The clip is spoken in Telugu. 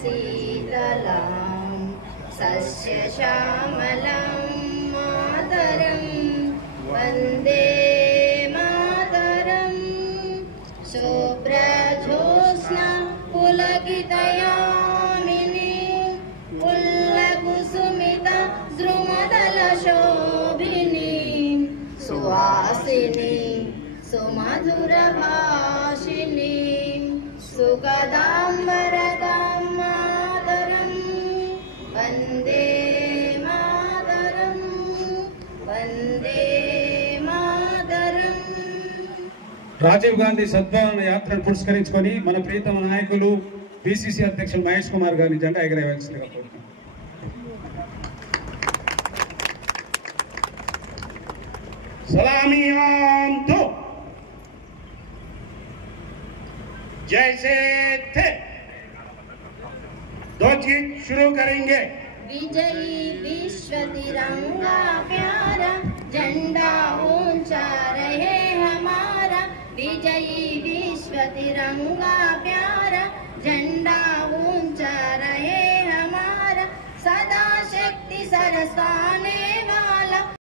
शीतलां सस्यश्यामलां मातरं वन्दे मातरं। शुभ्रज्योत्स्ना पुलकितयामिनी पुल्लकुसुमिता द्रुमदलशोभिनी सुवासिनी सुमधुरभाषिणी सुखदां वरदां मातरं वन्दे मातरं वन्दे मातरं। రాజీవ్ గాంధీ సద్భావన యాత్రను పురస్కరించుకొని మన ప్రియతమ నాయకులు పిసిసి అధ్యక్షులు మహేష్ కుమార్ గారిని జెండా ఎగరవేయాల్సిందిగా కోరుతున్నాను. सलामी आम तो जैसे थे दो चीज शुरू करेंगे। विजयी विश्व तिरंगा प्यारा झंडा ऊंचा रहे हमारा। विजयी विश्व तिरंगा प्यारा झंडा ऊंचा रहे हमारा। सदा शक्ति सरस्वती